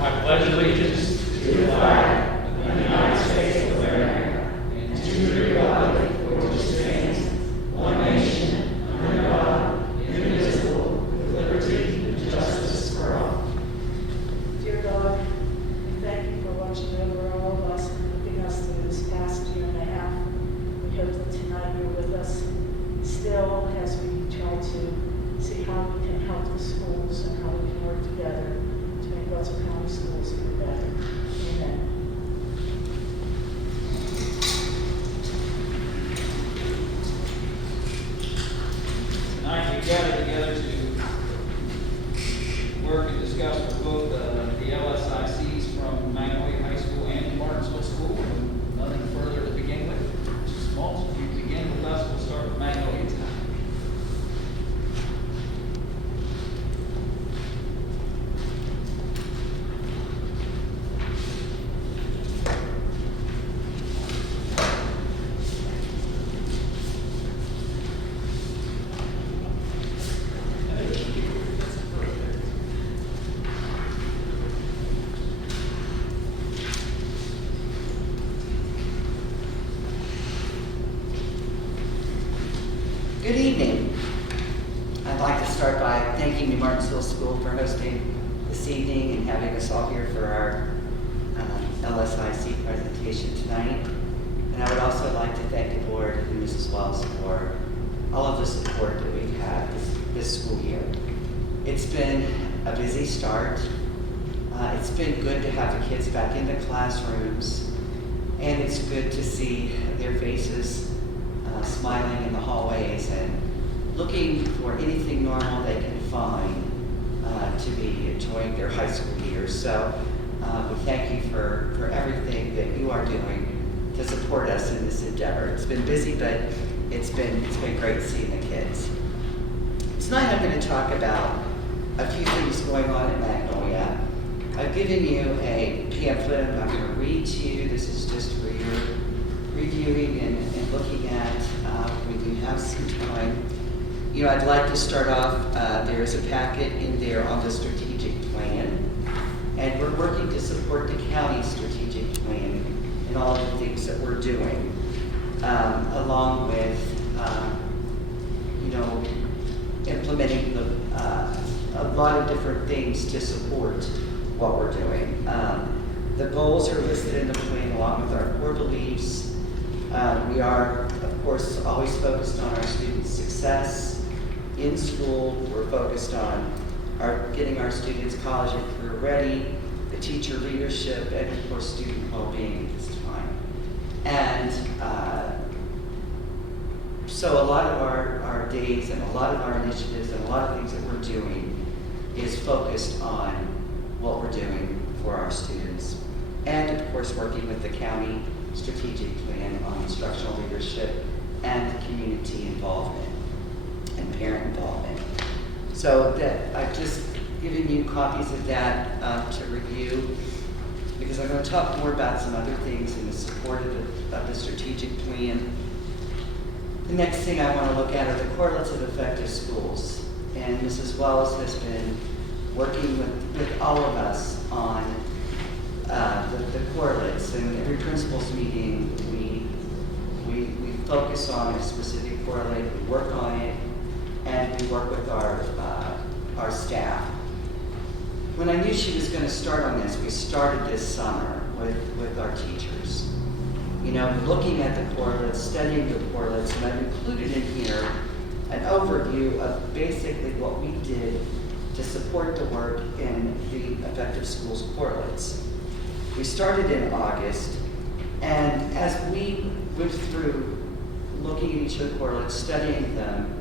I pledge allegiance to the flag of the United States of America and to the republic for which it stands, one nation, under God, indivisible, with liberty and justice for all. Dear God, we thank you for watching over all of us and keeping us through this past year and a half. We hope that tonight you're with us still as we try to see how we can help the schools and how we can work together to make Wetzel County schools even better. Amen. Tonight we gather together to work and discuss with both the LSICs from Magnolia High School and Martinsville School. And nothing further to begin with. Mr. Small, if you begin with us, we'll start with Magnolia tonight. Good evening. I'd like to start by thanking New Martinsville School for hosting this evening and having us all here for our LSIC presentation tonight. And I would also like to thank the board and Mrs. Wells for all of the support that we've had this school year. It's been a busy start. It's been good to have the kids back in the classrooms, and it's good to see their faces smiling in the hallways and looking for anything normal they can find to be enjoying their high school years. So we thank you for everything that you are doing to support us in this endeavor. It's been busy, but it's been great seeing the kids. Tonight I'm going to talk about a few things going on at Magnolia. I've given you a pamphlet I'm not going to read to you. This is just for your reviewing and looking at when you have some time. You know, I'd like to start off, there is a packet in there on the strategic plan, and we're working to support the county strategic plan and all of the things that we're doing, along with, implementing a lot of different things to support what we're doing. The goals are listed in the plan along with our core beliefs. We are, of course, always focused on our students' success in school. We're focused on getting our students college and career ready, the teacher leadership, and of course, student well-being at this time. And so a lot of our days and a lot of our initiatives and a lot of things that we're doing is focused on what we're doing for our students. And of course, working with the county strategic plan on instructional leadership and community involvement and parent involvement. So that I've just given you copies of that to review, because I'm going to talk more about some other things in the support of the strategic plan. The next thing I want to look at are the correlates of effective schools. And Mrs. Wells has been working with all of us on the correlates, and every principals meeting we focus on a specific correlate, we work on it, and we work with our staff. When I knew she was going to start on this, we started this summer with our teachers. You know, looking at the correlates, studying the correlates, and I've included in here an overview of basically what we did to support the work in the effective schools correlates. We started in August, and as we went through looking at each of the correlates, studying them,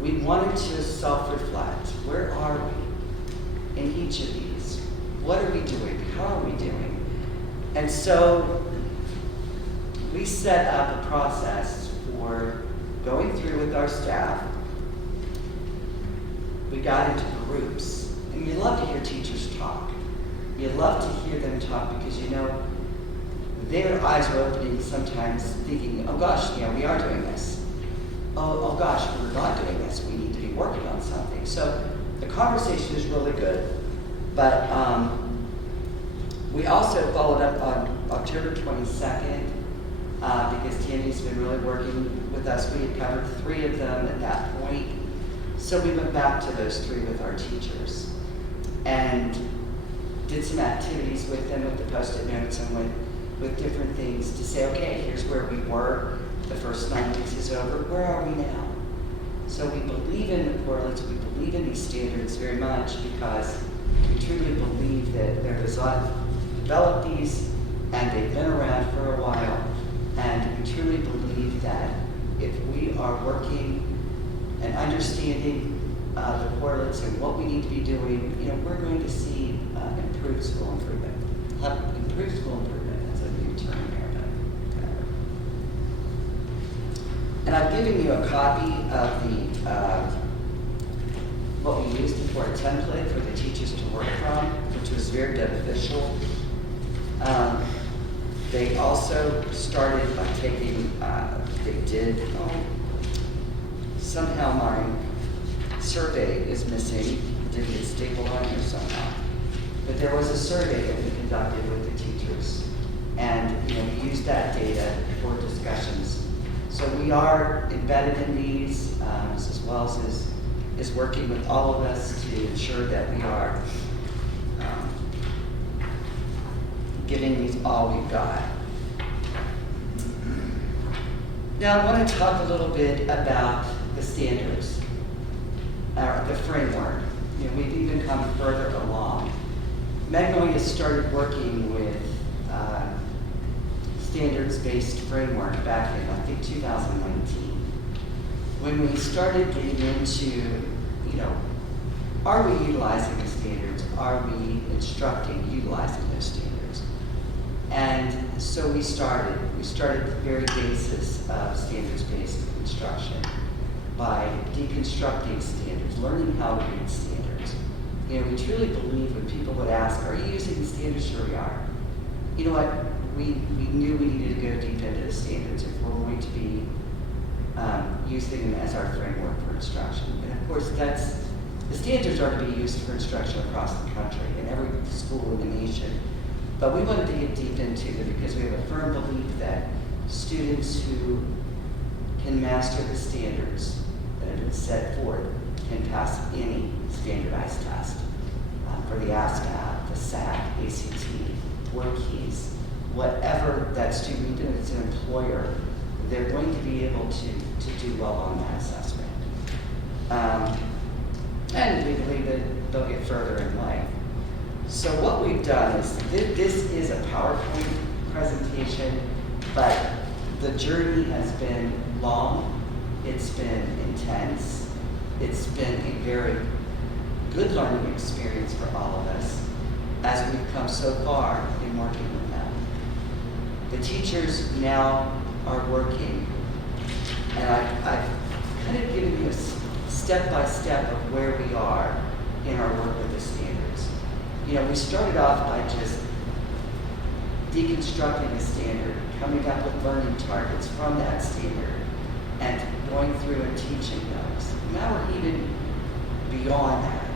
we wanted to self-reflect. Where are we in each of these? What are we doing? How are we doing? And so we set up a process for going through with our staff. We got into groups, and you love to hear teachers talk. You love to hear them talk because you know their eyes are opening sometimes thinking, oh gosh, yeah, we are doing this. Oh gosh, we're not doing this. We need to be working on something. So the conversation is really good, but We also followed up on October 22nd because Tammy's been really working with us. We had covered 3 of them at that point. So we went back to those 3 with our teachers and did some activities with them with the Post-it notes and with different things to say, okay, here's where we were. The first 9 weeks is over. Where are we now? So we believe in the correlates. We believe in these standards very much because we truly believe that there is a lot of developed these and they've been around for a while. And we truly believe that if we are working and understanding the correlates and what we need to be doing, we're going to see improved school improvement. Improved school improvement, that's a new term here. And I've given you a copy of what we used for a template for the teachers to work from, which was very beneficial. They also started by taking, somehow my survey is missing, didn't get stapled on here somehow. But there was a survey that we conducted with the teachers, and we used that data for discussions. So we are embedded in these, Mrs. Wells is working with all of us to ensure that we are giving these all we've got. Now I want to talk a little bit about the standards, the framework. We've even come further along. Magnolia started working with standards-based framework back in, I think, 2019. When we started getting into, are we utilizing the standards? Are we instructing, utilizing those standards? And so we started the very basis of standards-based instruction by deconstructing standards, learning how to read standards. We truly believe when people would ask, are you using the standards? Sure we are. You know what? We knew we needed to go deep into the standards if we're going to be using them as our framework for instruction. And of course, the standards are to be used for instruction across the country in every school in the nation. But we wanted to get deep into them because we have a firm belief that students who can master the standards that have been set forth can pass any standardized test for the ASCAP, the SAT, ACT, word keys, whatever that student, even if it's an employer, they're going to be able to do well on that assessment. And we believe that they'll get further in life. So what we've done is, this is a PowerPoint presentation, but the journey has been long, it's been intense, it's been a very good learning experience for all of us as we've come so far in working with them. The teachers now are working, and I've kind of given you a step-by-step of where we are in our work with the standards. We started off by just deconstructing a standard, coming up with learning targets from that standard, and going through and teaching those. Now we're even beyond that.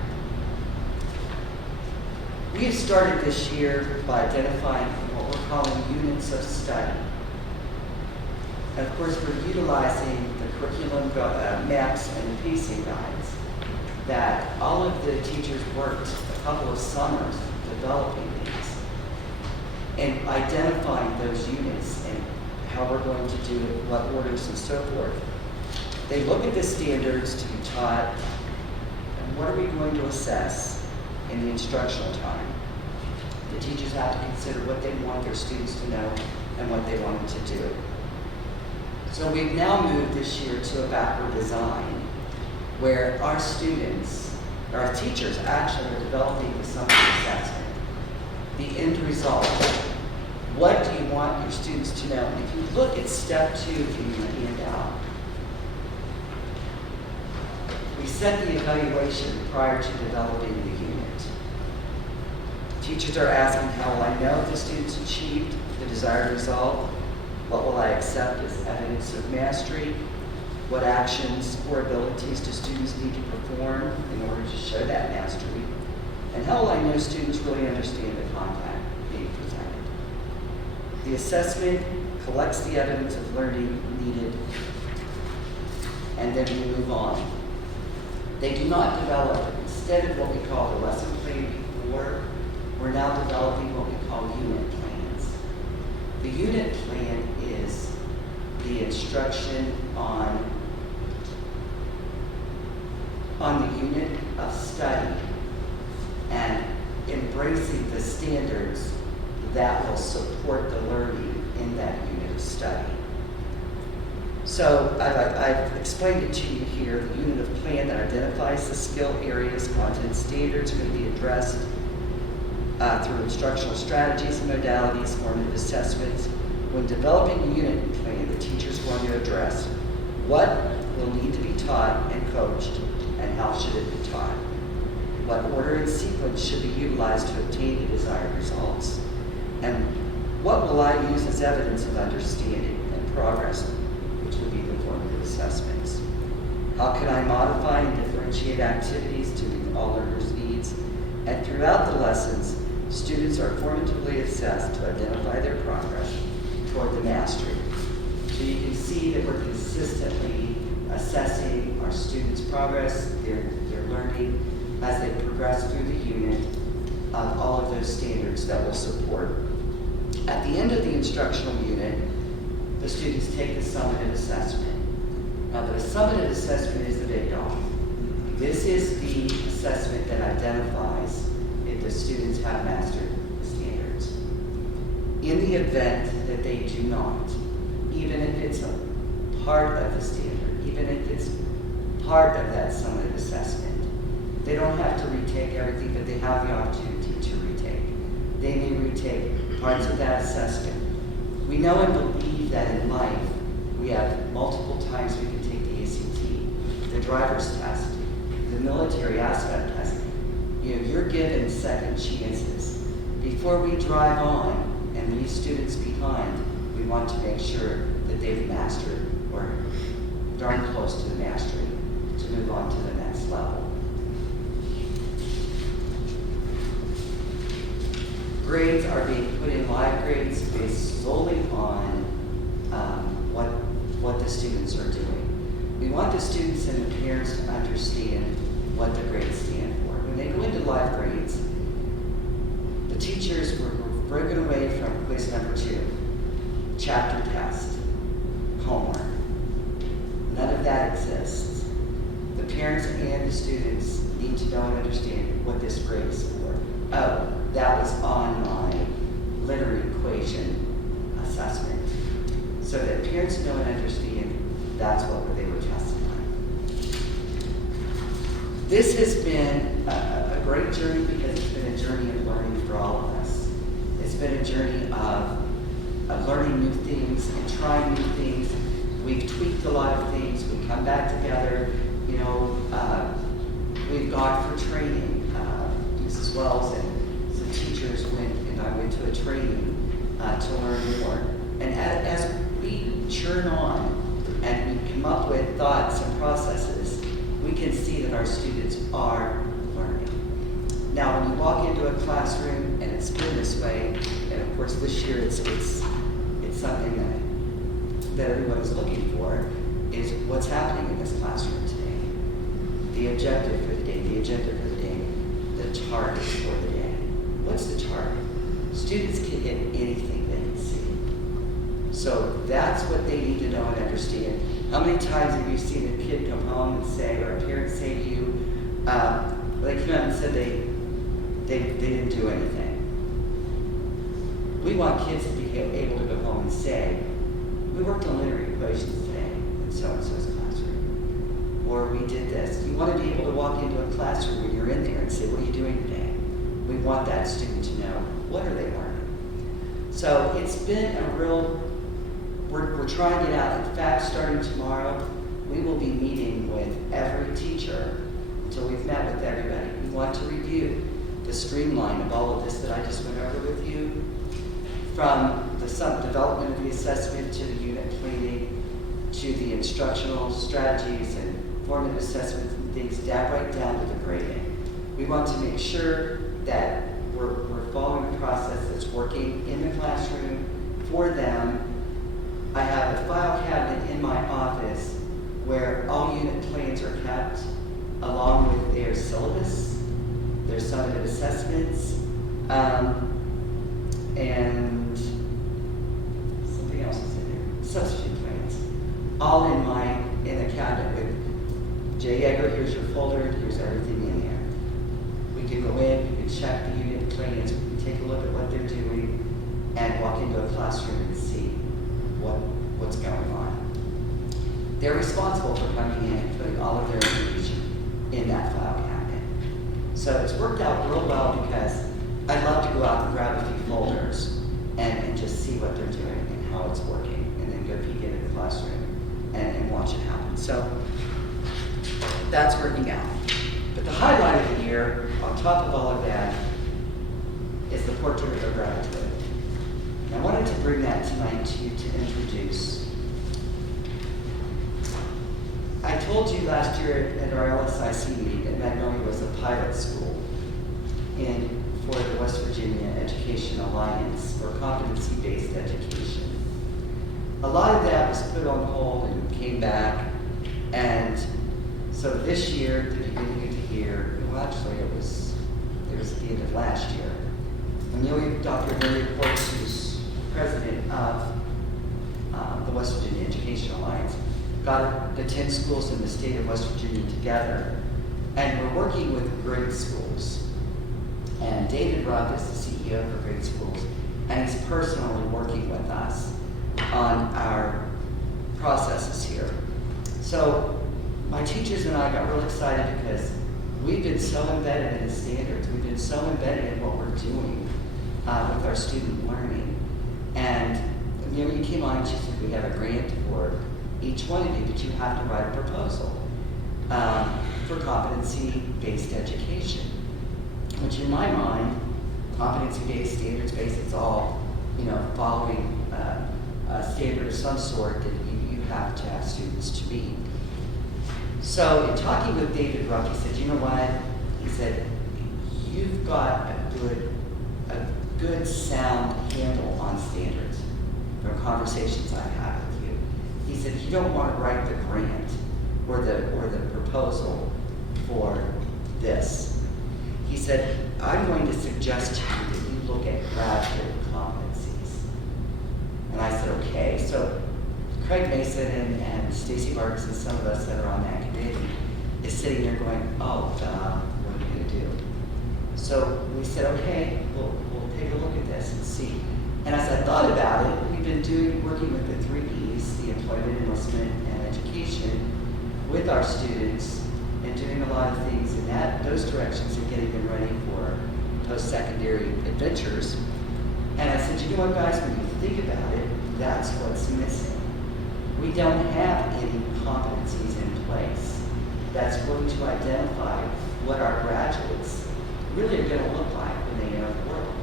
We have started this year by identifying what we're calling units of study. And of course, we're utilizing the curriculum maps and pacing guides that all of the teachers worked a couple of summers developing these and identifying those units and how we're going to do it, what orders and so forth. They look at the standards to be taught and what are we going to assess in the instructional time. The teachers have to consider what they want their students to know and what they want them to do. So we've now moved this year to a backward design where our students, or our teachers actually are developing the summative assessment. The end result. What do you want your students to know? And if you look at step 2 in your handout, we set the evaluation prior to developing the unit. Teachers are asking, how will I know if the students achieved the desired result? What will I accept as evidence of mastery? What actions or abilities do students need to perform in order to show that mastery? And how will I know students really understand the content? being presented. The assessment collects the evidence of learning needed, and then we move on. They do not develop, instead of what we call the lesson plan before, we're now developing what we call unit plans. The unit plan is the instruction on the unit of study and embracing the standards that will support the learning in that unit of study. So I've explained it to you here, the unit of plan that identifies the skill areas, content standards are going to be addressed through instructional strategies and modalities, formative assessments. When developing a unit plan, the teacher's going to address what will need to be taught and coached, and how should it be taught. What order and sequence should be utilized to obtain the desired results. And what will I use as evidence of understanding and progress, which would be the formative assessments. How can I modify and differentiate activities to meet all learners' needs? And throughout the lessons, students are formatively assessed to identify their progress toward the mastery. So you can see that we're consistently assessing our students' progress, their learning, as they progress through the unit of all of those standards that will support. At the end of the instructional unit, the students take the summative assessment. Now, the summative assessment is the big dog. This is the assessment that identifies if the students have mastered the standards. In the event that they do not, even if it's a part of the standard, even if it's part of that summative assessment, they don't have to retake everything, but they have the opportunity to retake. They may retake parts of that assessment. We know and believe that in life, we have multiple times we can take the ACT, the driver's test, the military aspect test. You're given second chances. Before we drive on and leave students behind, we want to make sure that they've mastered or darn close to the mastery to move on to the next level. Grades are being put in live grades based solely on what the students are doing. We want the students and the parents to understand what the grades stand for. When they go into live grades, the teachers were broken away from quiz number 2, chapter test, homework. None of that exists. The parents and the students need to know and understand what this grade is for. Oh, that was on my linear equation assessment. So that parents know and understand that's what they were testing on. This has been a great journey because it's been a journey of learning for all of us. It's been a journey of learning new things and trying new things. We've tweaked a lot of things. We come back together. We've gone for training. Mrs. Wells and some teachers went, and I went to a training to learn more. And as we churn on and we come up with thoughts and processes, we can see that our students are learning. Now, when you walk into a classroom, and it's been this way, and of course this year it's something that everyone is looking for, is what's happening in this classroom today. The objective for the day, the agenda for the day, the target for the day. What's the target? Students can hit anything they can see. So that's what they need to know and understand. How many times have you seen a kid come home and say, or a parent say to you, they came out and said they didn't do anything. We want kids to be able to go home and say, we worked on linear equations today in so-and-so's classroom. Or we did this. You want to be able to walk into a classroom when you're in there and say, what are you doing today? We want that student to know, what are they learning? So it's been a real, we're trying it out. In fact, starting tomorrow, we will be meeting with every teacher until we've met with everybody. We want to review the streamline of all of this that I just went over with you, from the development of the assessment to the unit planning, to the instructional strategies and formative assessments and things, right down to the grading. We want to make sure that we're following a process that's working in the classroom for them. I have a file cabinet in my office where all unit plans are kept, along with their syllabus, their summative assessments, and something else is in there, substitute plans, all in a cabinet with J. Yeager, here's your folder, here's everything in there. We can go in, we can check the unit plans, we can take a look at what they're doing, and walk into a classroom and see what's going on. They're responsible for coming in and putting all of their information in that file cabinet. So it's worked out real well because I'd love to go out and grab a few folders and just see what they're doing and how it's working, and then go peek into the classroom and watch it happen. So that's working out. But the highlight of the year, on top of all of that, is the Portrait of a Graduate. And I wanted to bring that tonight to you to introduce. I told you last year at our LSIC meeting that Magnolia was a pilot school for the West Virginia Education Alliance for competency-based education. A lot of that was put on hold and came back, and so this year, the beginning of the year, well actually it was at the end of last year, Dr. Amelia Ports, who's president of the West Virginia Education Alliance, got the 10 schools in the state of West Virginia together, and we're working with grade schools. And David Rupp is the CEO for grade schools, and he's personally working with us on our processes here. So my teachers and I got real excited because we've been so embedded in the standards, we've been so embedded in what we're doing with our student learning. And Amelia came on and she said, we have a grant for each one of you, but you have to write a proposal for competency-based education. Which in my mind, competency-based, standards-based, it's all, following a standard of some sort that you have to have students to meet. So in talking with David Ruck, he said, you know what? He said, you've got a good sound handle on standards from conversations I've had with you. He said, you don't want to write the grant or the proposal for this. He said, I'm going to suggest to you that you look at graduate competencies. And I said, okay. So Craig Mason and Stacy Vargas and some of us that are on that committee is sitting there going, oh, what are we going to do? So we said, okay, we'll take a look at this and see. And as I thought about it, we've been working with the 3 E's, the employment, enlistment, and education, with our students, and doing a lot of things in those directions and getting them ready for post-secondary adventures. And I said, you know what, guys, when you think about it, that's what's missing. We don't have any competencies in place that's going to identify what our graduates really are going to look like when they enter the world.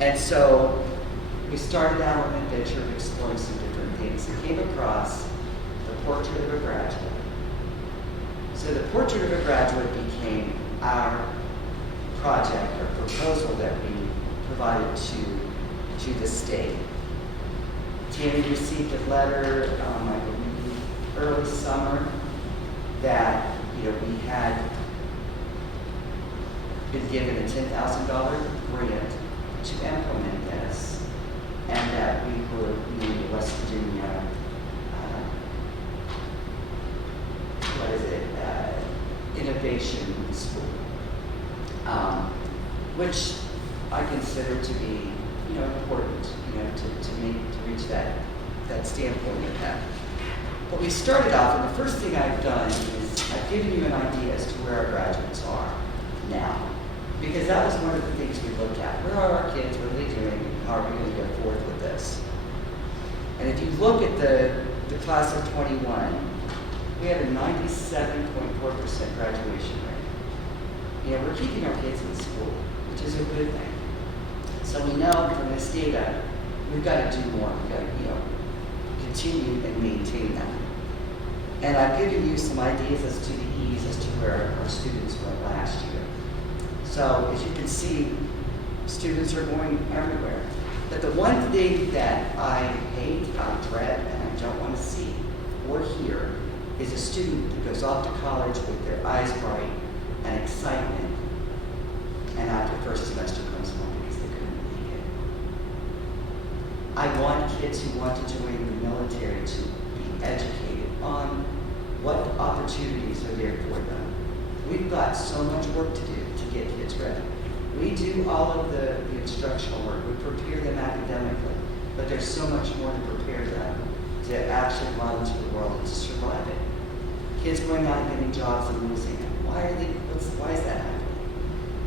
And so we started out on an adventure of exploring some different things and came across the Portrait of a Graduate. So the Portrait of a Graduate became our project or proposal that we provided to the state. Tammy received a letter, I believe, early summer that we had been given a $10,000 grant to implement this, and that we were named the West Virginia Innovation School, which I consider to be, important, to reach that standpoint of that. But we started off, and the first thing I've done is I've given you an idea as to where our graduates are now, because that was one of the things we looked at. Where are our kids? What are they doing? How are we going to go forth with this? And if you look at the class of 21, we had a 97.4% graduation rate. We're keeping our kids in school, which is a good thing. So we know from this data, we've got to do more. We've got to, continue and maintain that. And I've given you some ideas as to the E's as to where our students went last year. So as you can see, Students are going everywhere. But the one thing that I hate, I dread, and I don't want to see or hear is a student that goes off to college with their eyes bright and excitement, and after first semester comes home because they couldn't make it. I want kids who want to join the military to be educated on what opportunities are there for them. We've got so much work to do to get kids ready. We do all of the instructional work, we prepare them academically, but there's so much more to prepare them to actually go out into the world and to survive it. Kids going out and getting jobs and losing them. Why is that happening?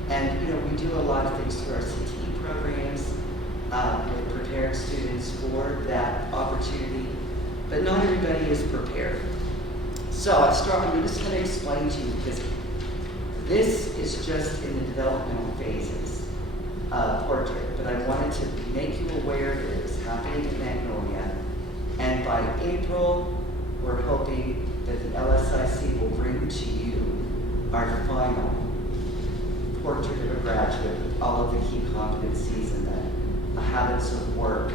And we do a lot of things through our CTE programs, with preparing students for that opportunity, but not everybody is prepared. So I'm just going to explain to you, because this is just in the developmental phases of portrait, but I wanted to make you aware that it was happening in Magnolia, and by April, we're hoping that the LSIC will bring to you our final portrait of a graduate with all of the key competencies and the habits of work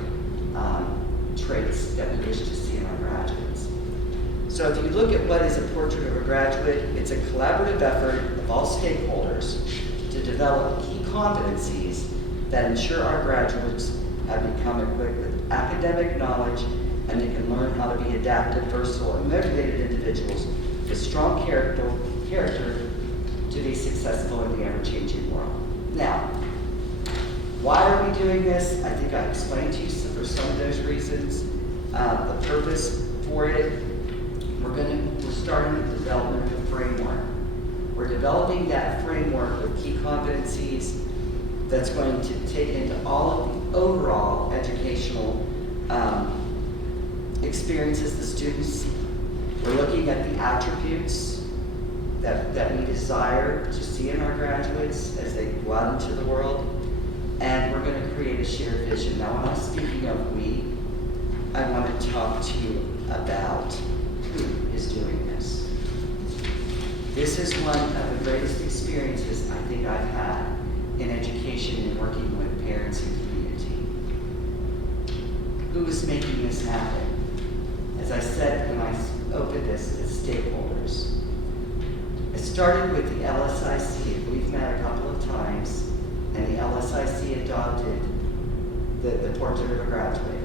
traits that we wish to see in our graduates. So if you look at what is a portrait of a graduate, it's a collaborative effort of all stakeholders to develop key competencies that ensure our graduates have become equipped with academic knowledge and they can learn how to be adaptive, versatile, and motivated individuals with strong character to be successful in the ever-changing world. Now, why are we doing this? I think I explained to you for some of those reasons. The purpose for it, we're starting the development of a framework. We're developing that framework with key competencies that's going to take into all of the overall educational experiences the students. We're looking at the attributes that we desire to see in our graduates as they go out into the world, and we're going to create a shared vision. Now, when I'm speaking of we, I want to talk to you about who is doing this. This is one of the greatest experiences I think I've had in education and working with parents and community. Who is making this happen? As I said when I opened this, it's stakeholders. It started with the LSIC. We've met a couple of times, and the LSIC adopted the portrait of a graduate.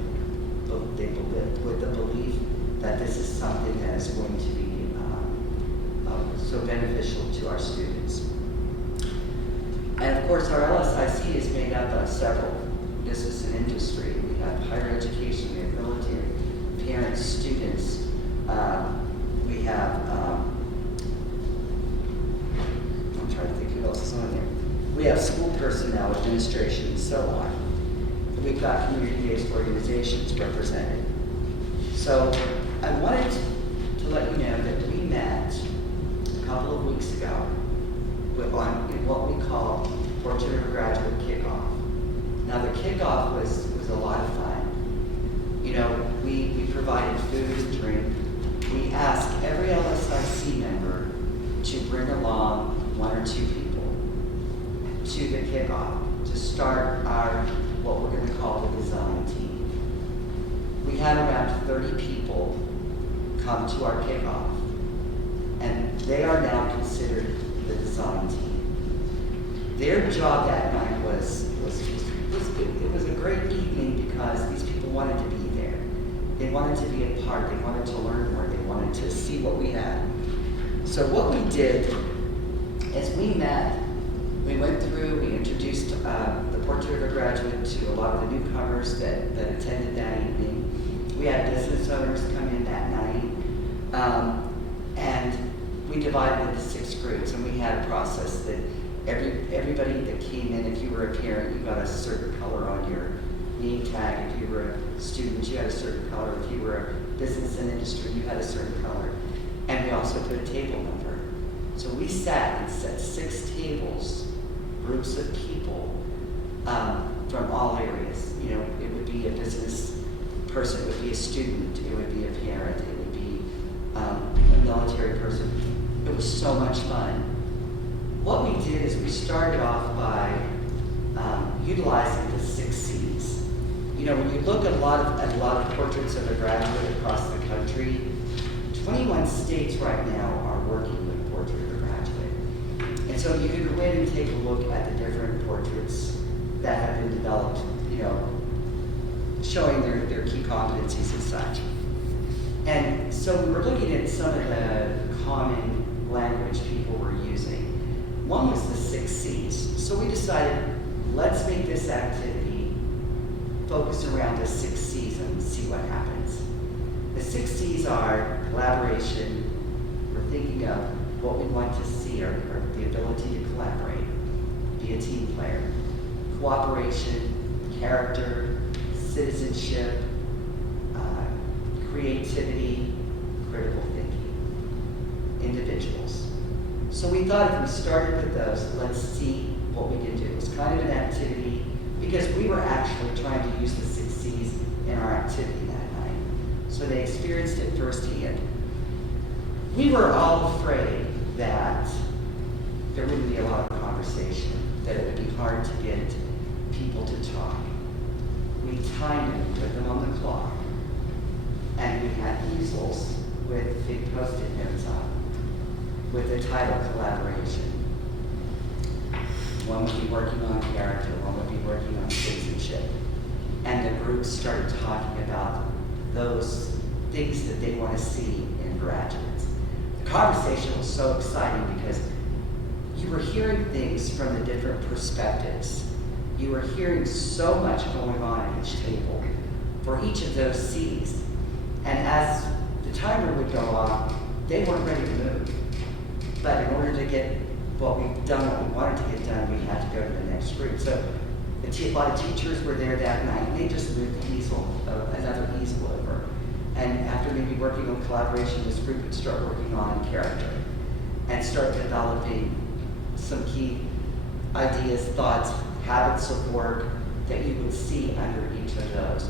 They lived with the belief that this is something that is going to be so beneficial to our students. And of course, our LSIC is made up of several business and industry. We have higher education, we have military, parents, students. We have, I'm trying to think who else is on there. We have school personnel, administration, and so on. We've got community-based organizations represented. So I wanted to let you know that we met a couple of weeks ago in what we call Portrait of a Graduate Kickoff. Now the kickoff was a lot of fun. We provided food and drink. We asked every LSIC member to bring along one or two people to the kickoff to start what we're going to call the design team. We had around 30 people come to our kickoff, and they are now considered the design team. Their job that night was good. It was a great evening because these people wanted to be there. They wanted to be a part. They wanted to learn more. They wanted to see what we had. So what we did is we met. We went through. We introduced the Portrait of a Graduate to a lot of the newcomers that attended that evening. We had business owners come in that night, and we divided into 6 groups, and we had a process that everybody that came in, if you were a parent, you got a certain color on your name tag. If you were a student, you had a certain color. If you were a business and industry, you had a certain color. And we also put a table number. So we sat and set 6 tables, groups of people from all areas. It would be a business person, it would be a student, it would be a parent, it would be a military person. It was so much fun. What we did is we started off by utilizing the 6 C's. You know, when you look at a lot of portraits of a graduate across the country, 21 states right now are working with Portrait of a Graduate. And so you can go in and take a look at the different portraits that have been developed, you know, showing their key competencies and such. And so we were looking at some of the common language people were using. One was the 6 C's. So we decided, let's make this activity focus around the 6 C's and see what happens. The 6 C's are collaboration. We're thinking of what we want to see, or the ability to collaborate, be a team player. Cooperation, character, citizenship, creativity, critical thinking, individuals. So we thought if we started with those, let's see what we can do. It was kind of an activity because we were actually trying to use the 6 C's in our activity that night. So they experienced it firsthand. We were all afraid that there wouldn't be a lot of conversation, that it would be hard to get people to talk. We timed them, put them on the clock, and we had easels with big post-it notes on with the title Collaboration. One would be working on character, one would be working on citizenship. And the groups started talking about those things that they want to see in graduates. The conversation was so exciting because you were hearing things from the different perspectives. You were hearing so much going on at each table for each of those C's. And as the timer would go off, they weren't ready to move. But in order to get what we wanted to get done, we had to go to the next group. So a lot of teachers were there that night, and they just moved the easel, another easel over. And after maybe working on collaboration, this group would start working on character and start developing some key ideas, thoughts, habits of work that you would see under each of those.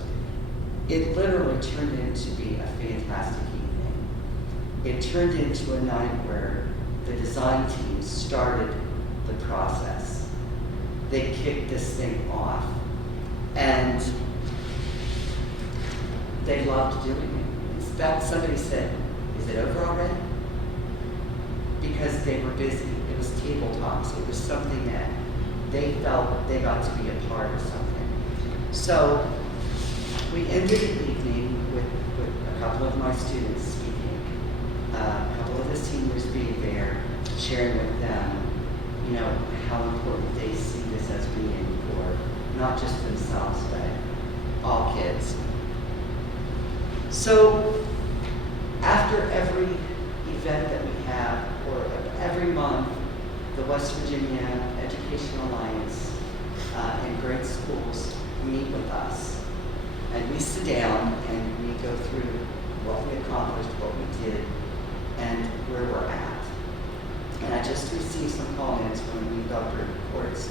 It literally turned into be a fantastic evening. It turned into a night where the design team started the process. They kicked this thing off, and they loved doing it. In fact, somebody said, "Is it over already?" Because they were busy. It was tabletops. It was something that they felt they got to be a part of something. So we ended the evening with a couple of my students speaking, a couple of the seniors being there, sharing with them, you know, how important they see this as being for not just themselves, but all kids. So after every event that we have, or every month, the West Virginia Education Alliance and grade schools meet with us. And we sit down and we go through what we accomplished, what we did, and where we're at. And I just received some comments when Dr. Quartz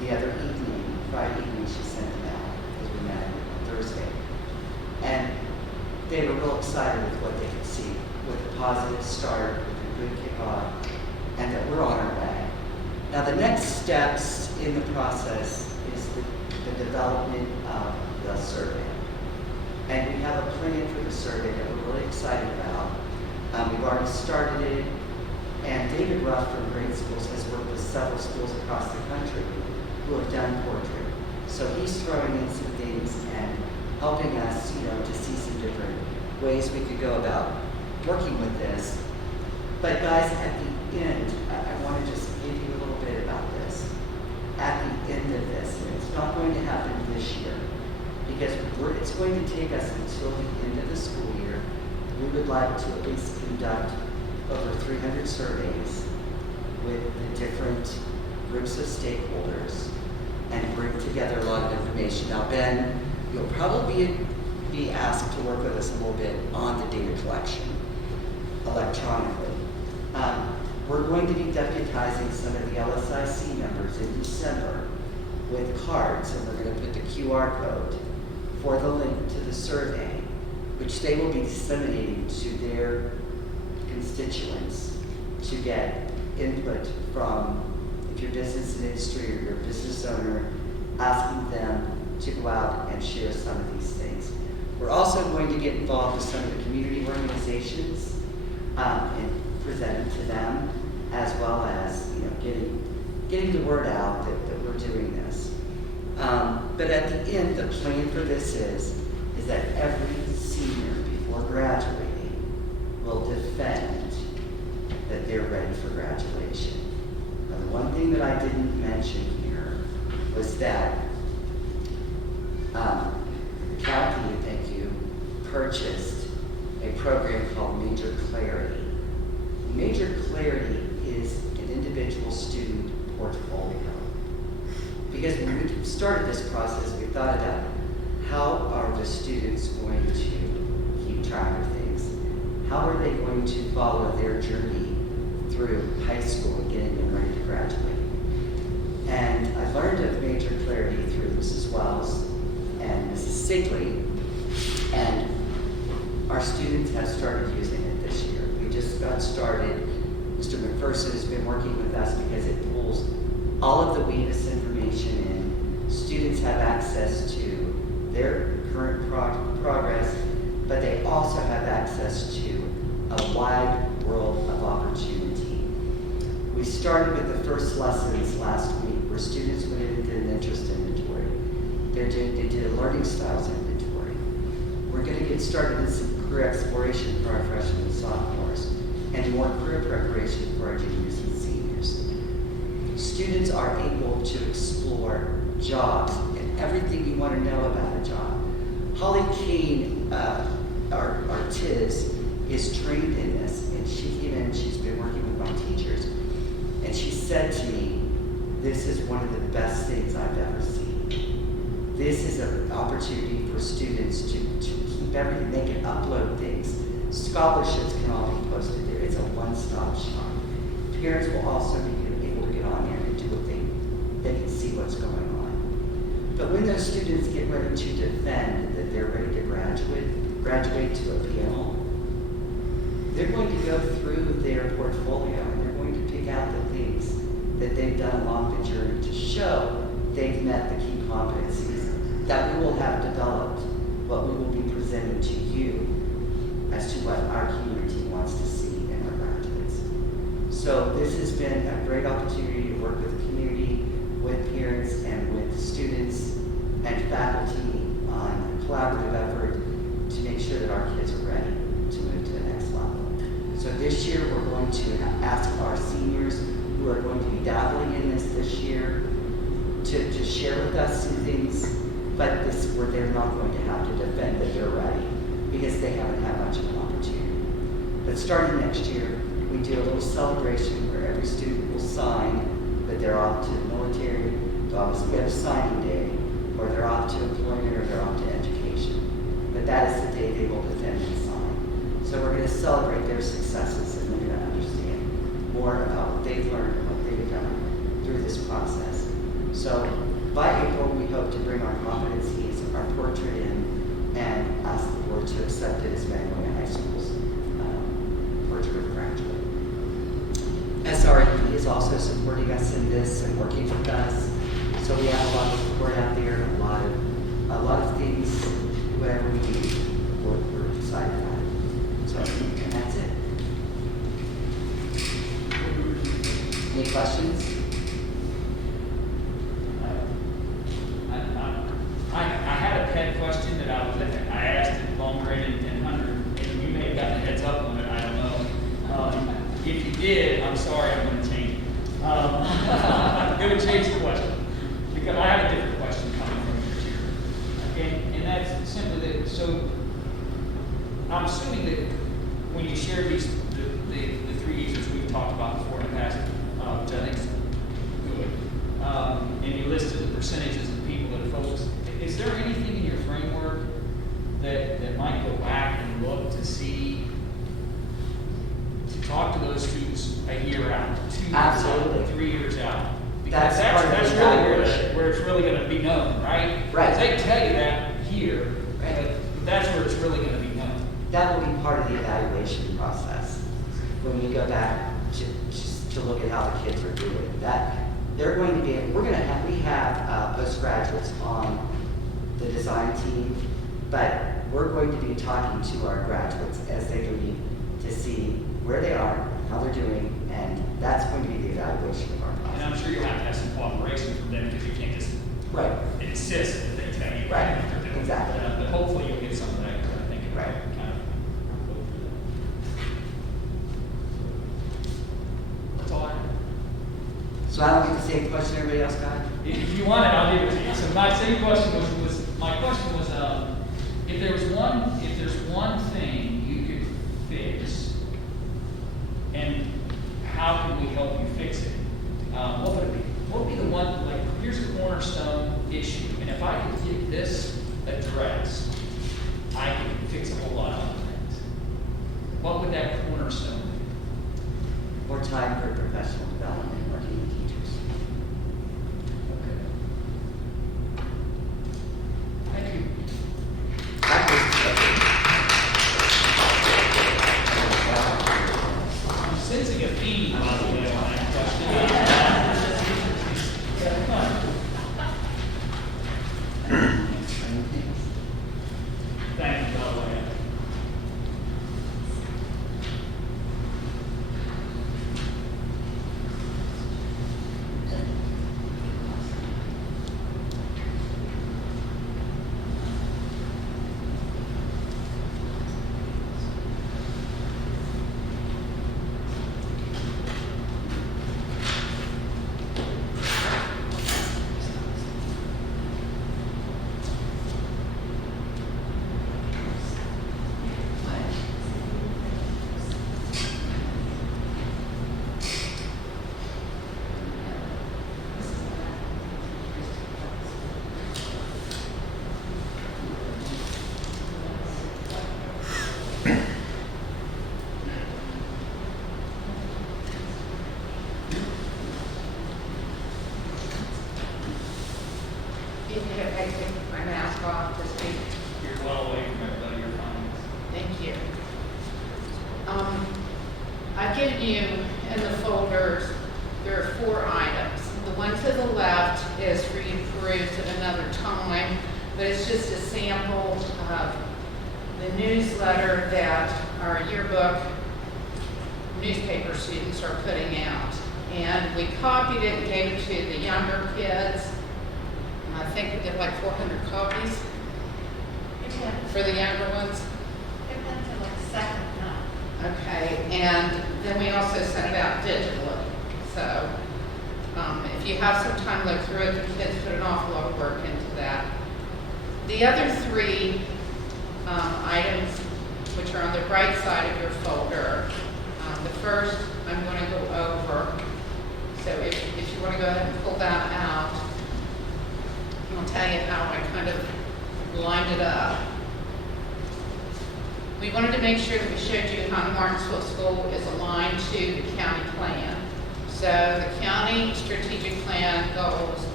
the other evening, Friday evening, she sent them out because we met on Thursday. And they were real excited with what they could see, with a positive start, with a good kickoff, and that we're on our way. Now the next steps in the process is the development of the survey. And we have a plan for the survey that we're really excited about. We've already started it, and David Ruff from Grade Schools has worked with several schools across the country who have done portrait. So he's throwing in some things and helping us, you know, to see some different ways we could go about working with this. But guys, at the end, I want to just give you a little bit about this. At the end of this, and it's not going to happen this year, because it's going to take us until the end of the school year. We would like to at least conduct over 300 surveys with the different groups of stakeholders and bring together a lot of information. Now, Ben, you'll probably be asked to work with us a little bit on the data collection electronically. We're going to be deputizing some of the LSIC members in December with cards, and we're going to put the QR code for the link to the survey, which they will be disseminating to their constituents to get input from, if you're business and industry or you're a business owner asking them to go out and share some of these things. We're also going to get involved with some of the community organizations and presenting to them, as well as getting the word out that we're doing this. But at the end, the plan for this is that every senior before graduating will defend that they're ready for graduation. Now, the one thing that I didn't mention here was that the county, thank you, purchased a program called Major Clarity. Major Clarity is an individual student portfolio. Because when we started this process, we thought about how are the students going to keep track of things? How are they going to follow their journey through high school and getting them ready to graduate? And I learned of Major Clarity through Mrs. Wells and Mrs. Sigley, and our students have started using it this year. We just got started. Mr. McPherson has been working with us because it pulls all of the WEVIS information in. Students have access to their current progress, but they also have access to a wide world of opportunity. We started with the first lessons last week where students went in and did an interest inventory. They did a learning styles inventory. We're going to get started in some career exploration for our freshmen and sophomores, and more career preparation for our juniors and seniors. Students are able to explore jobs and everything you want to know about a job. Holly Kane, our TIS, is trained in this, and she came in, she's been working with my teachers, and she said to me, this is one of the best things I've ever seen. This is an opportunity for students to keep everything. They can upload things. Scholarships can all be posted there. It's a one-stop shop. Parents will also be able to get on there and do what they can see what's going on. But when those students get ready to defend that they're ready to graduate to a panel, they're going to go through their portfolio and they're going to pick out the things that they've done along the journey to show they've met the key competencies that we will have developed, what we will be presenting to you as to what our community wants to see in our graduates. So this has been a great opportunity to work with the community, with parents, and with students and faculty on a collaborative effort to make sure that our kids are ready to move to the next level. So this year we're going to ask our seniors who are going to be dabbling in this year to share with us some things, but this where they're not going to have to defend that they're ready because they haven't had much of an opportunity. But starting next year, we do a little celebration where every student will sign that they're off to the military, to obviously have a signing day, or they're off to employment, or they're off to education. But that is the day they will defend and sign. So we're going to celebrate their successes, and they're going to understand more about what they've learned and what they've done through this process. So by April, we hope to bring our competencies, our portrait in, and ask the board to accept it as Magnolia High School's Portrait Graduate. SRE is also supporting us in this and working with us. So we have a lot of support out there, a lot of things, whatever we need, we're excited about it. So, and that's it. Any questions? I had a pet question that I asked at Long Range and Hunter, and you may have gotten a heads up on it, I don't know. If you did, I'm sorry, I'm going to change it. I'm going to change the question, because I have a different question coming from your chair. And that's simply that, so I'm assuming that when you share these, the three users we've talked about before in the past, which I think is good, and you listed the percentages of people that are focused, is there anything in your framework that might go back and look to see, to talk to those students a year out, 2 years Absolutely. out, 3 years out? Because That's part of that's the really evaluation. where it's really going to be known, right? Right. Because they tell you that here, Right. but that's where it's really going to be known. That will be part of the evaluation process. When we go back to look at how the kids are doing, that they're going to be, we have postgraduates on the design team, but we're going to be talking to our graduates as they leave to see where they are, how they're doing, and that's going to be the evaluation of our And process. I'm sure you'll have to have some cooperation from them because you can't just Right. insist that they tell you Right. what they're doing. Exactly. But hopefully you'll get some of that, because I think it Right. kind of go through that. That's all I have. So I don't get the same question everybody else got? If you want it, I'll give it to you. So my same question my question was, if there's one thing you could fix, and how can we help you fix it? What would it be? What would be the one, like, here's a cornerstone issue, and if I could get this addressed, I could fix a whole lot of other things. What would that cornerstone be? More time for professional development, working with teachers. Okay. Thank you. I'm sensing a theme, by the way, on that question. Yeah, come on. Thank you, by the way. You can take my mask off to speak. You're well away from everybody, you're fine. Thank you. I've given you in the folders, there are 4 items. The one to the left is for you to peruse at another time, but it's just a sample of the newsletter that our yearbook newspaper students are putting out. And we copied it and gave it to the younger kids. I think we did like 400 copies for the younger ones. It went to like second now. Okay, and then we also sent it out digitally. So if you have some time, look through it. The kids put an awful lot of work into that. The other 3 items, which are on the right side of your folder, the first I'm going to go over. So if you want to go ahead and pull that out, I'll tell you how I kind of lined it up. We wanted to make sure that we showed you how Martinsville School is aligned to the county plan. So the county strategic plan goals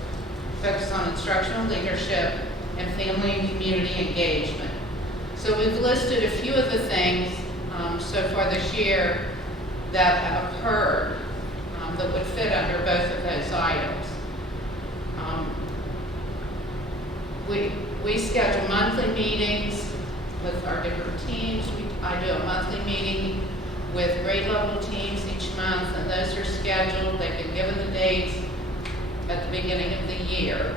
focus on instructional leadership and family and community engagement. So we've listed a few of the things so far this year that have occurred that would fit under both of those items. We schedule monthly meetings with our different teams. I do a monthly meeting with grade level teams each month, and those are scheduled. They've been given the dates at the beginning of the year.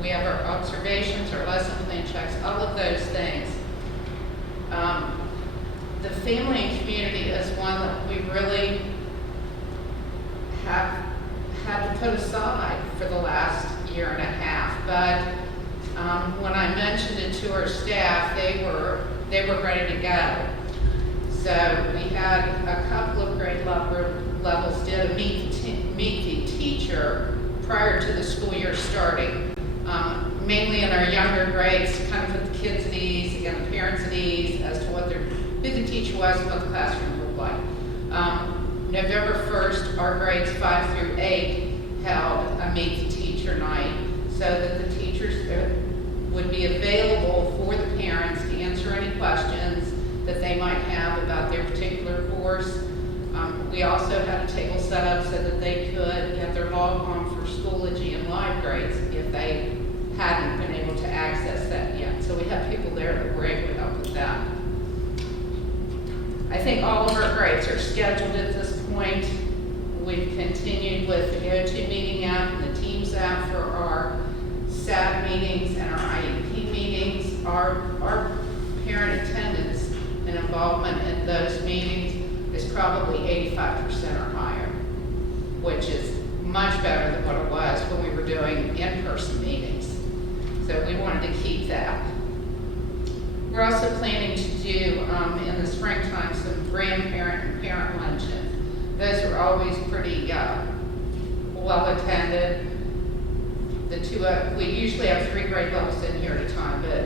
We have our observations, our lesson plan checks, all of those things. The family and community is one that we really have had to put aside for the last year and a half. But when I mentioned it to our staff, they were ready to go. So we had a couple of grade levels did a meet the teacher prior to the school year starting. Mainly in our younger grades to kind of put the kids at ease, again, the parents at ease as to who the teacher was and what the classroom looked like. November 1st, our grades 5 through 8 held a meet the teacher night so that the teachers would be available for the parents to answer any questions that they might have about their particular course. We also had a table set up so that they could get their log on for Schoology and Library. So we wanted to keep that. We're also planning to do, in the springtime, some grandparent and parent luncheon. Those are always pretty well attended. We usually have 3 grade levels in here at a time, but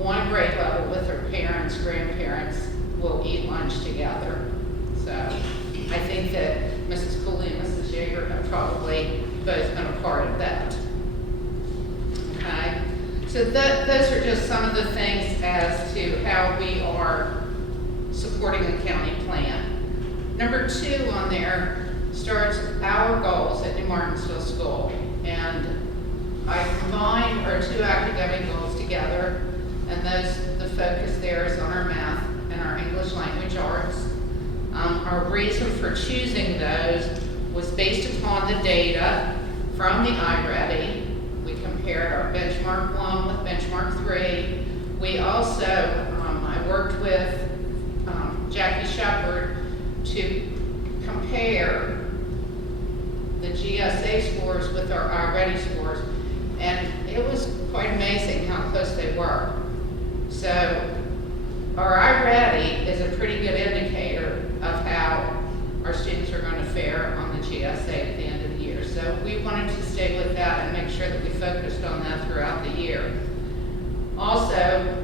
one grade level with their parents, grandparents, will eat lunch together. So I think that Mrs. Cooley and Mrs. Yeager have probably both been a part of that. Okay, so those are just some of the things as to how we are supporting the county plan. Number 2 on there starts our goals at New Martinsville School, and I combined our 2 academic goals together, and the focus there is on our math and our English language arts. Our reason for choosing those was based upon the data from the iReady. We compared our benchmark 1 with benchmark 3. We also, I worked with Jackie Shepard to compare the GSA scores with our iReady scores, and it was quite amazing how close they were. So our iReady is a pretty good indicator of how our students are going to fare on the GSA at the end of the year. So we wanted to stay with that and make sure that we focused on that throughout the year. Also,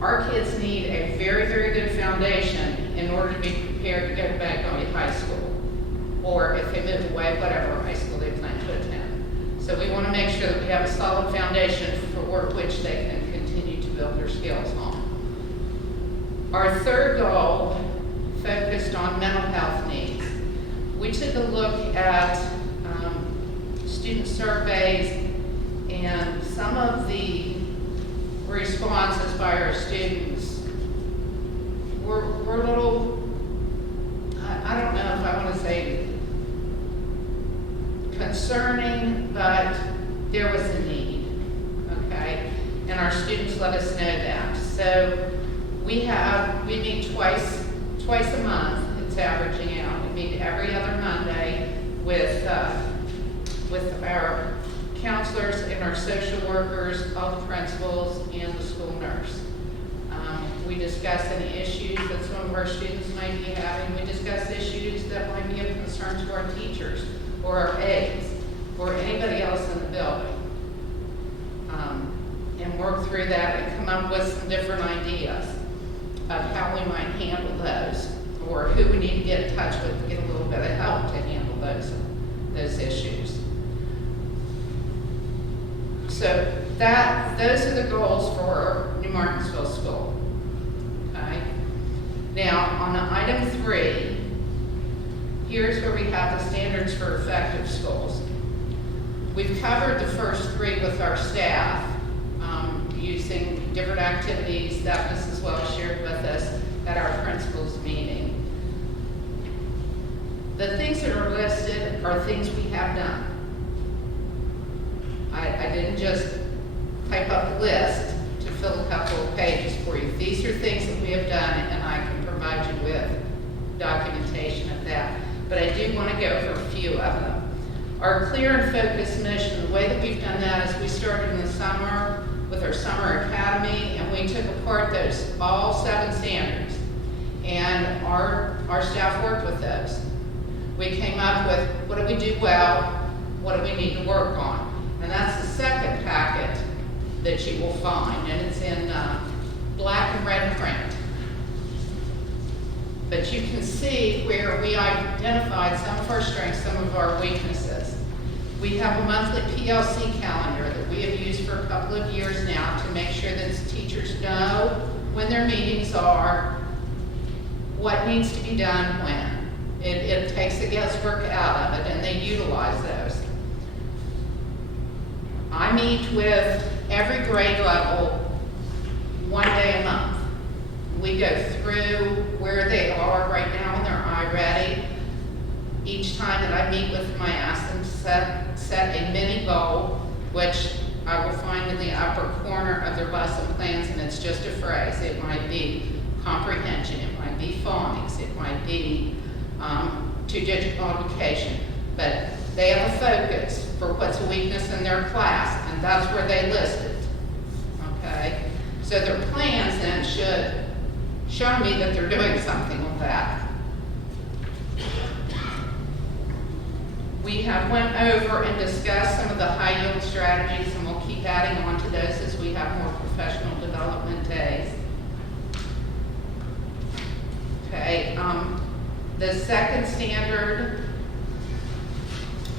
our kids need a very, very good foundation in order to be prepared to go back on to high school, or if they move away, whatever high school they plan to attend. So we want to make sure that we have a solid foundation for work which they can continue to build their skills on. Our 3rd goal focused on mental health needs. We took a look at student surveys, and some of the responses by our students were a little, I don't know if I want to say concerning, but there was a need, okay? And our students let us know that. So we meet twice a month, it's averaging out. We meet every other Monday with our counselors and our social workers, all the principals, and the school nurse. We discuss any issues that some of our students might be having. We discuss issues that might be of concern to our teachers or our aides or anybody else in the building. And work through that and come up with some different ideas of how we might handle those, or who we need to get in touch with to get a little bit of help to handle those issues. So those are the goals for New Martinsville School. Okay. Now on item 3, here's where we have the standards for effective schools. We've covered the first 3 with our staff, using different activities that Mrs. Wells shared with us at our principals meeting. The things that are listed are things we have done. I didn't just type up a list to fill a couple of pages for you. These are things that we have done, and I can provide you with documentation of that. But I do want to go over a few of them. Our clear and focused mission, the way that we've done that is we started in the summer with our summer academy, and we took apart all 7 standards, and our staff worked with those. We came up with, what do we do well, what do we need to work on? And that's the second packet that you will find, and it's in black and red print. But you can see where we identified some of our strengths, some of our weaknesses. We have a monthly PLC calendar that we have used for a couple of years now to make sure that teachers know when their meetings are, what needs to be done when. It takes the guesswork out of it, and they utilize those. I meet with every grade level 1 day a month. We go through where they are right now in their iReady. Each time that I meet with them, I ask them to set a mini goal, which I will find in the upper corner of their lesson plans, and it's just a phrase. It might be comprehension, it might be phonics, it might be 2-digit multiplication, but they have a focus for what's a weakness in their class, and And that's where they list it, okay? So their plans then should show me that they're doing something with that. We have went over and discussed some of the high yield strategies, and we'll keep adding on to those as we have more professional development days. Okay, the second standard,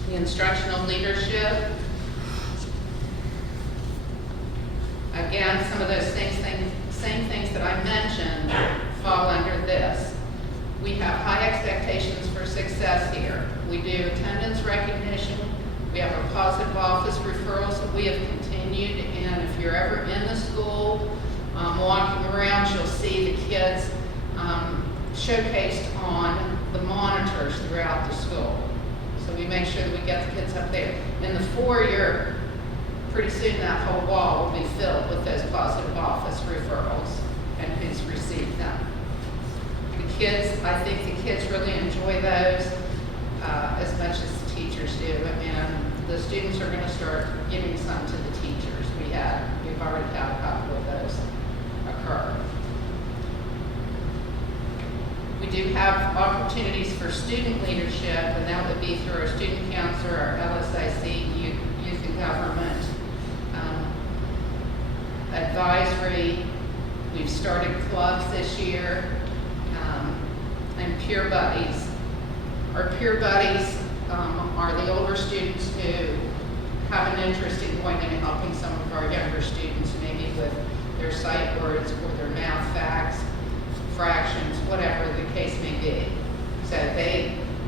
the instructional leadership. Again, some of those same things that I mentioned fall under this. We have high expectations for success here. We do attendance recognition. We have our positive office referrals that we have continued, and if you're ever in the school, walking around, you'll see the kids showcased on the monitors throughout the school. So we make sure that we get the kids up there. In the foyer, pretty soon that whole wall will be filled with those positive office referrals and who's received them. The kids, I think the kids really enjoy those as much as the teachers do, and the students are going to start giving some to the teachers. We've already had a couple of those occur. We do have opportunities for student leadership, and that would be through our student counselor, our LSIC, youth and government, advisory. We've started clubs this year, and peer buddies. Our peer buddies are the older students who have an interest in going and helping some of our younger students, maybe with their sight words or their math facts, fractions, whatever the case may be. So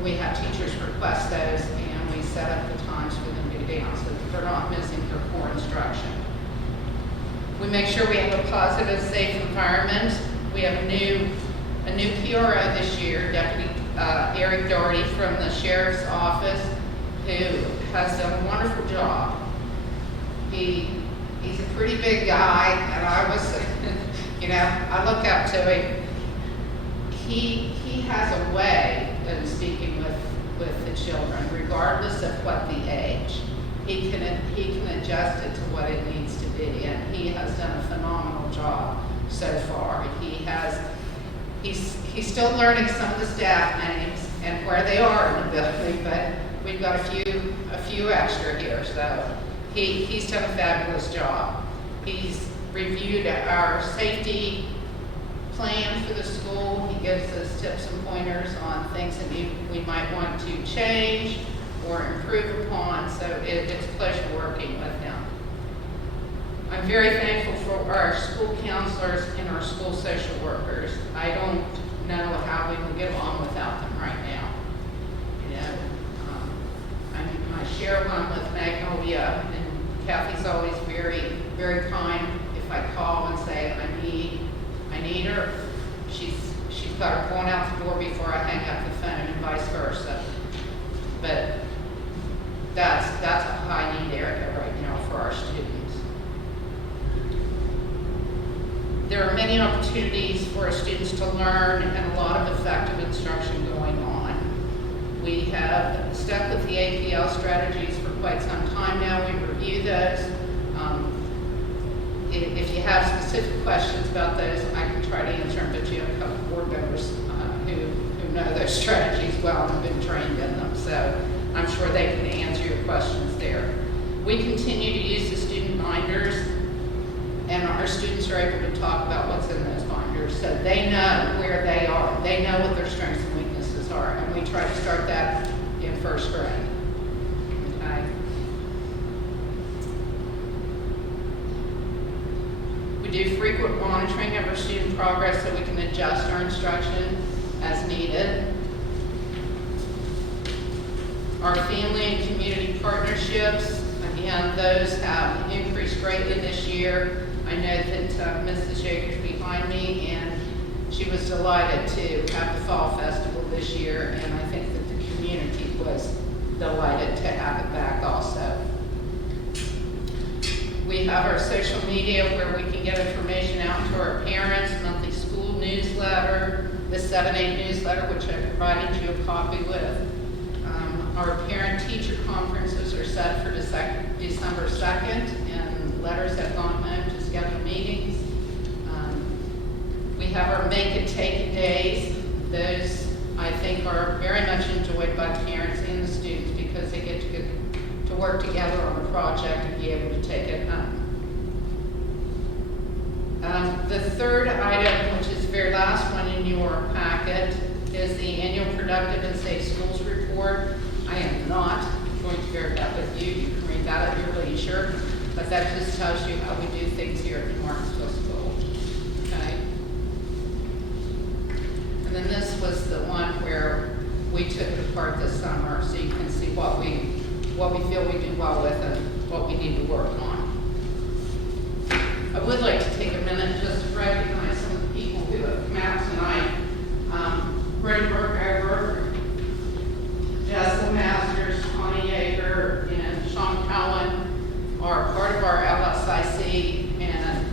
we have teachers request those, and we set up the times for them to go down so that they're not missing their core instruction. We make sure we have a positive, safe environment. We have a new PRO this year, Deputy Eric Doherty from the Sheriff's Office, who has done a wonderful job. He's a pretty big guy, and I was, I look up to him. He has a way of speaking with the children, regardless of what the age. He can adjust it to what it needs to be, and he has done a phenomenal job so far. He's still learning some of the staff names and where they are in the building, but we've got a few extra here, so he's done a fabulous job. He's reviewed our safety plan for the school. He gives us tips and pointers on things that we might want to change or improve upon, so it's a pleasure working with him. I'm very thankful for our school counselors and our school social workers. I don't know how we would get along without them right now. I share one with Magnolia, and Kathy's always very, very kind. If I call and say I need her, she's got her going out the door before I hang up the phone, and vice versa. But that's a high need area right now for our students. There are many opportunities for our students to learn and a lot of effective instruction going on. We have stuck with the APL strategies for quite some time now. We review those. If you have specific questions about those, I can try to answer them, but you have a couple board members who know those strategies well and have been trained in them, so I'm sure they can answer your questions there. We continue to use the student binders, and our students are able to talk about what's in those binders, so they know where they are. They know what their strengths and weaknesses are, and we try to start that in first grade. Okay. We do frequent monitoring of our student progress so we can adjust our instruction as needed. Our family and community partnerships, again, those have increased greatly this year. I know that Mrs. Jacobs behind me, and she was delighted to have the Fall Festival this year, and I think that the community was delighted to have it back also. We have our social media where we can get information out to our parents, monthly school newsletter, the 7-8 newsletter, which I provided you a copy with. Our parent-teacher conferences are set for December 2nd letters have gone home to schedule meetings. We have our make it, take it days. Those, I think, are very much enjoyed by parents and the students because they get to work together on a project and be able to take it home. The third item, which is the very last one in your packet, is the annual Productive and Safe Schools report. I am not going to share that with you. You can read that at your leisure, but that just tells you how we do things here at Martinsville School. Okay. And then this was the one where we took it apart this summer, so you can see what we feel we do well with and what we need to work on. I would like to take a minute just to recognize some of the people who have come out tonight. Brent Burkover, Jessica Masters, Connie Yeager, and Sean Cowan are part of our LSIC, and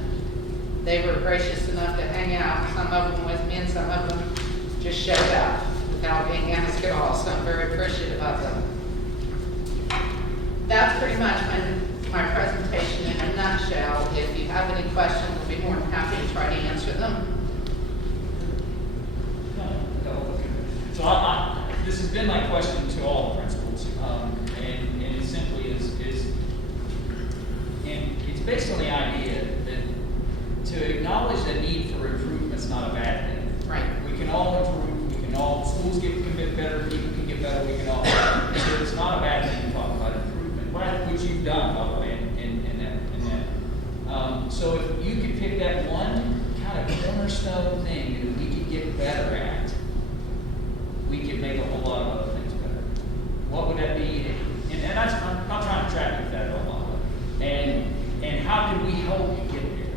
they were gracious enough to hang out, some of them with me and some of them just showed up without being asked at all, so I'm very appreciative of them. That's pretty much my presentation in a nutshell. If you have any questions, I'll be more than happy to try to answer them. So this has been my question to all the principals, and it simply is, and it's based on the idea that to acknowledge the need for improvement is not a bad thing. Right. We can all improve, we can all, schools can get better, people can get better, we can all, so it's not a bad thing to talk about improvement, which you've done, by the way, in that. So if you could pick that one kind of cornerstone thing that we could get better at, we could make a whole lot of other things better. What would that be? And that's, I'm not trying to track with that at all. And how can we help you get there?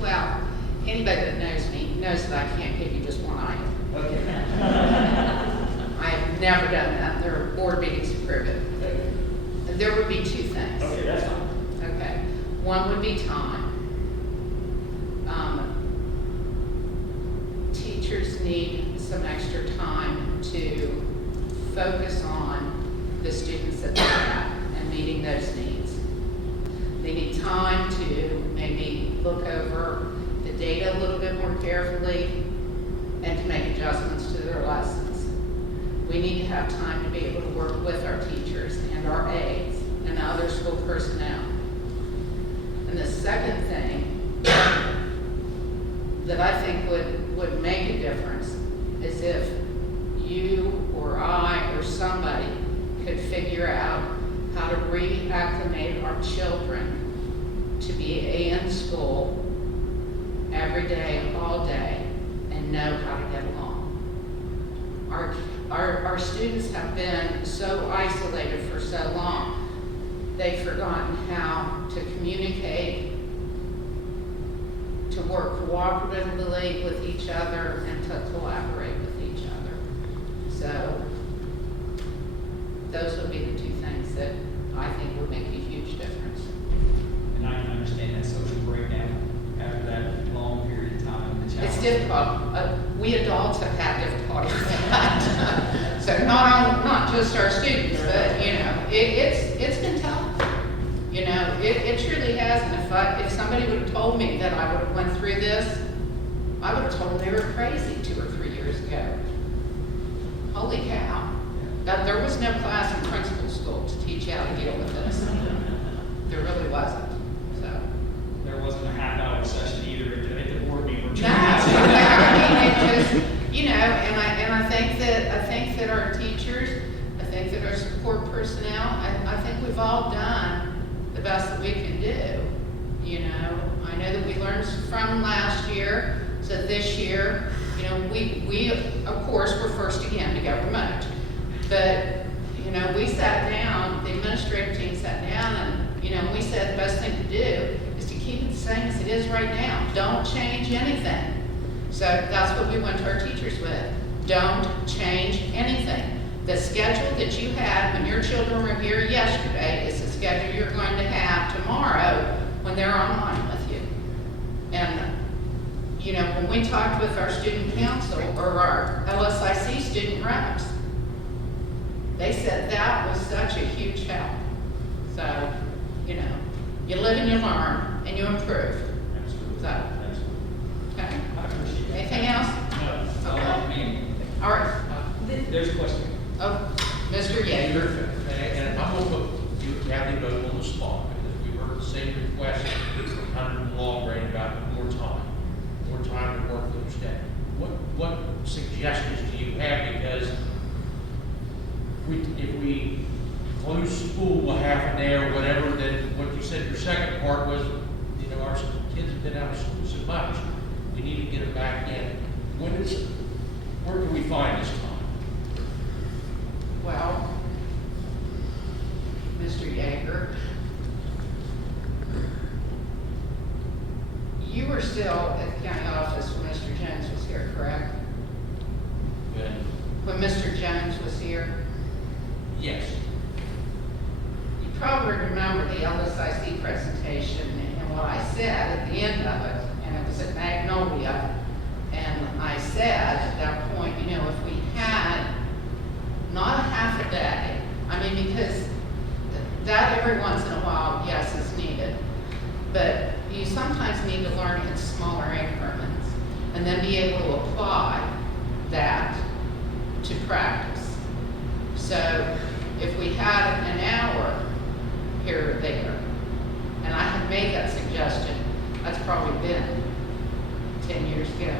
Well, anybody that knows me knows that I can't give you just one item. Okay. I've never done that. There are board meetings to prove it. Okay. There would be two things. Okay, that's fine. Okay. One would be time. Teachers need some extra time to focus on the students that they have and meeting those needs. They need time to maybe look over the data a little bit more carefully and to make adjustments to their lessons. We need to have time to be able to work with our teachers and our aides and other school personnel. And the second thing that I think would make a difference is if you or I or somebody could figure out how to reacclimate our children to be in school every day, all day, and know how to get along. Our students have been so isolated for so long, they've forgotten how to communicate, to work cooperatively with each other, and to collaborate with each other. So those would be the two things that I think would make a huge difference. And I can understand that social breakdown after that long period of time. The It's challenge. difficult. We adults have had difficulty with that. So not just our students, but it's been tough. It truly has. And if somebody would have told me that I would have went through this, I would have told them they were crazy 2 or 3 years ago. Holy cow! That there was no class in principal school to teach you how to deal with this. There really wasn't. So. There wasn't a half-hour session either at the board meeting. No, I mean, it just, and I think that our teachers, I think that our support personnel, I think we've all done the best that we can do. I know that we learned from last year, so this year, we of course were first again to go remote, but we sat down, the administrative team sat down, and we said the best thing to do is to keep it the same as it is right now. Don't change anything. So that's what we went to our teachers with. Don't change anything. The schedule that you had when your children were here yesterday is the schedule you're going to have tomorrow when they're online with you. And, when we talked with our student council or our LSIC student reps, they said that was such a huge help. So, You live and you learn, and you improve. Absolutely. So, Absolutely. okay. I appreciate it. Anything else? No, I mean, All right. there's a question. Oh, Mr. Yeager. And I'm gonna put you, Kathy, both on the spot, because we heard the same request from Hunter and Lawbrain about more time to work those days. What suggestions do you have? Because if we close school a half a day or whatever, then what you said, your second part was, you know, our kids have been out of school so much, we need to get them back in. Where can we find this time? Well, Mr. Yeager, you were still at the county office when Mr. Jones was here, correct? When Mr. Jones was here? Yes. You probably remember the LSIC presentation and what I said at the end of it, and it was at Magnolia. And I said at that point, you know, if we had not a half a day, I mean, because that every once in a while, yes, is needed, but you sometimes need to learn in smaller increments and then be able to apply that to practice. So if we had an hour here or there, and I had made that suggestion, that's probably been 10 years ago.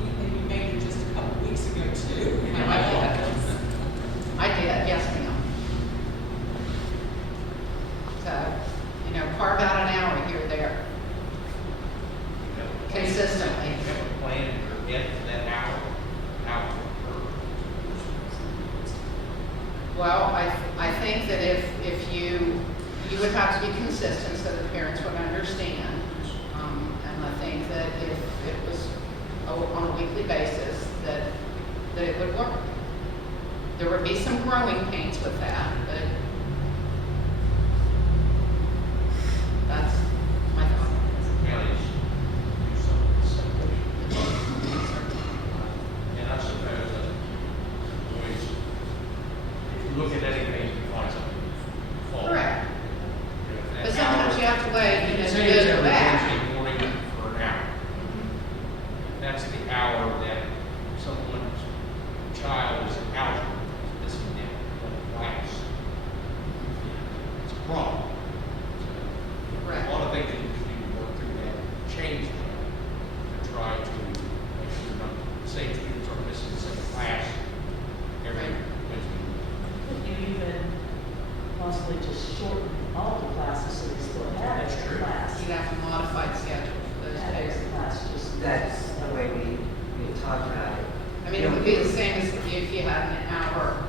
And you made it just a couple weeks ago too. No, I did. I did, yes ma'am. So, you know, carve out an hour here or there, consistently. You have a plan to get that hour out for Well, I think that if you would have to be consistent so the parents would understand. And I think that if it was on a weekly basis, that it would work. There would be some growing pains with that, but that's my thought. counties do something similar. And I suppose always, if you look at anything, you find something fault. Correct. You know, But that sometimes hour- you have to wait, you know, to Say it's go every back. Wednesday morning for an hour. That's the hour that someone's child is out this class. It's a problem. Correct. A lot of things that you need to work through that, change that, to try to make sure not the same students are missing the same class every Wednesday. Could you even possibly just shorten all the classes so they still have That's a true. class? You'd have a modified schedule for those Have days. a class, just. That's the way we talked about it. I mean, it would be the same as if you had an hour,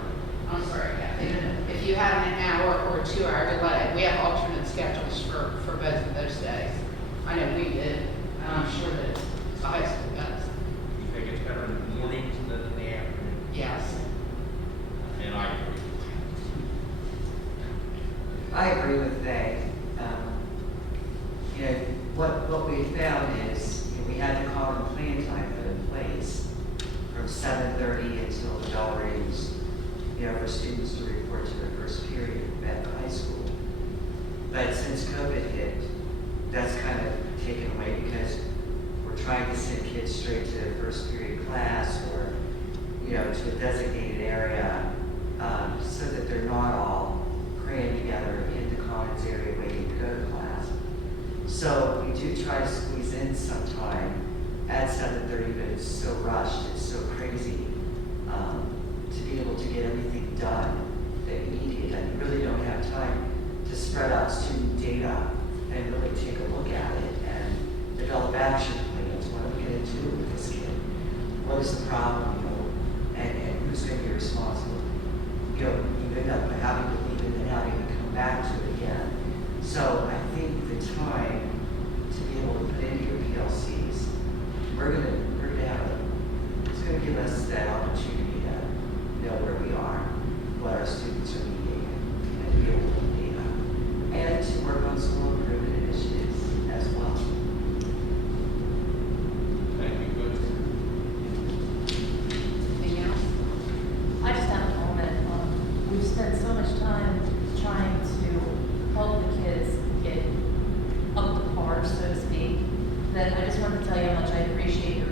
I'm sorry, Kathy, if you had an hour or a 2 hour delay, we have alternate schedules for both of those days. I know we did, and I'm sure that the high school does. You think it's better in the mornings than in the afternoon? Yes. And I agree. I agree with Faye. You know, what we found is, you know, we had the common plan time put in place from 7:30 until the bell rings, you know, for students to report to their first period at the high school. But since COVID hit, that's kind of taken away because we're trying to send kids straight to their first period class or, you know, to a designated area, so that they're not all crammed together in the commons area waiting to go to class. So we do try to squeeze in some time at 7:30, but it's so rushed, it's so crazy, to be able to get everything done that you need, and you really don't have time to spread out student data and really take a look at it and develop action plans. What are we gonna do with this kid? What is the problem, you know, and who's gonna be responsible? You know, you end up having to leave and then having to come back to it again. So I think the time to be able to put into your PLCs, we're gonna have it's gonna give us that opportunity to know where we are, what our students are needing, and to be able to do that. And to work on school improvement initiatives as well. Thank you, good. Anything else? I just have a comment. We've spent so much time trying to then I just wanted to tell you how much I appreciate your